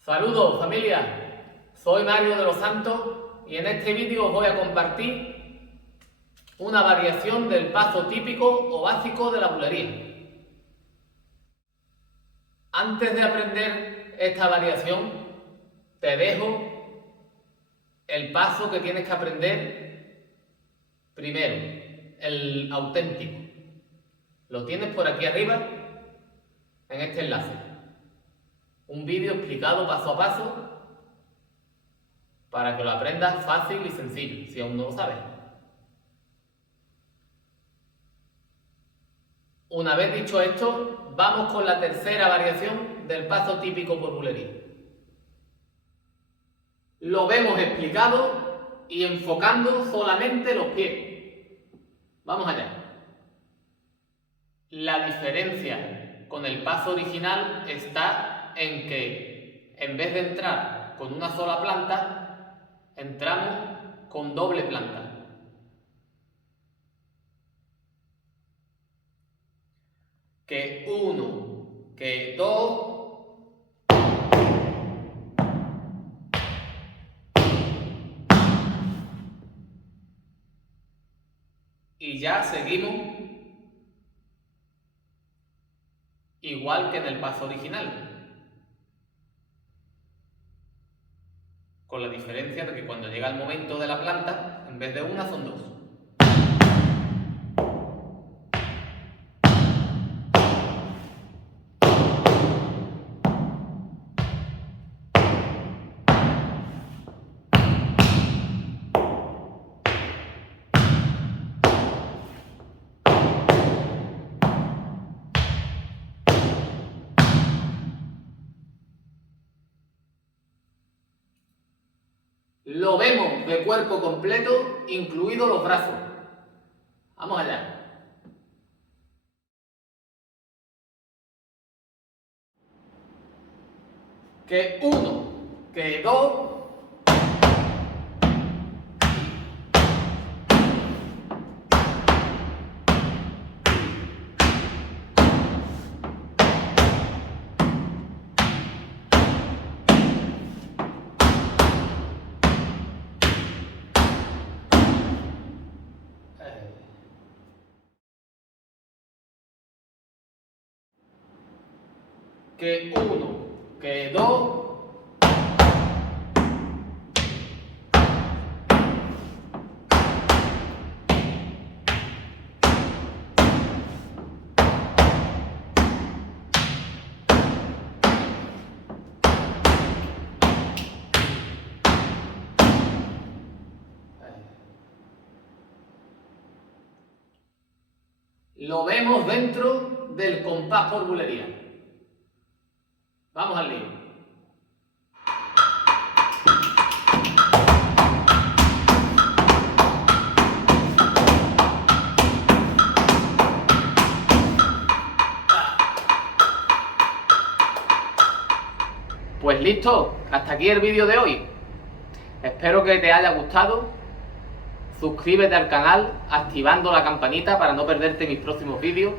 Saludos familia, soy Mario de los Santos y en este vídeo os voy a compartir una variación del paso típico o básico de la bulería. Antes de aprender esta variación, te dejo el paso que tienes que aprender primero, el auténtico. Lo tienes por aquí arriba en este enlace. Un vídeo explicado paso a paso para que lo aprendas fácil y sencillo, si aún no lo sabes. Una vez dicho esto, vamos con la tercera variación del paso típico por bulería. Lo vemos explicado y enfocando solamente los pies. Vamos allá. La diferencia con el paso original está en que en vez de entrar con una sola planta, entramos con doble planta. Que uno, que dos. Y ya seguimos igual que en el paso original. Con la diferencia de que cuando llega el momento de la planta, en vez de una son dos. Lo vemos de cuerpo completo, incluidos los brazos. Vamos allá. Que uno, que dos. Que uno, que dos. Lo vemos dentro del compás por bulería. Vamos al lío. Pues listo, hasta aquí el vídeo de hoy. Espero que te haya gustado. Suscríbete al canal activando la campanita para no perderte mis próximos vídeos.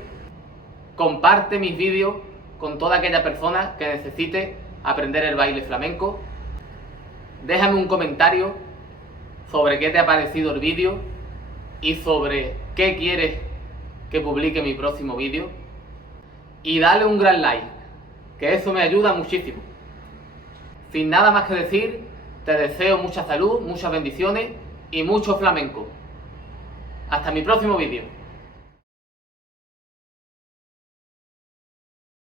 Comparte mis vídeos con toda aquella persona que necesite aprender el baile flamenco. Déjame un comentario sobre qué te ha parecido el vídeo y sobre qué quieres que publique mi próximo vídeo. Y dale un gran like, que eso me ayuda muchísimo. Sin nada más que decir, te deseo mucha salud, muchas bendiciones y mucho flamenco. Hasta mi próximo vídeo.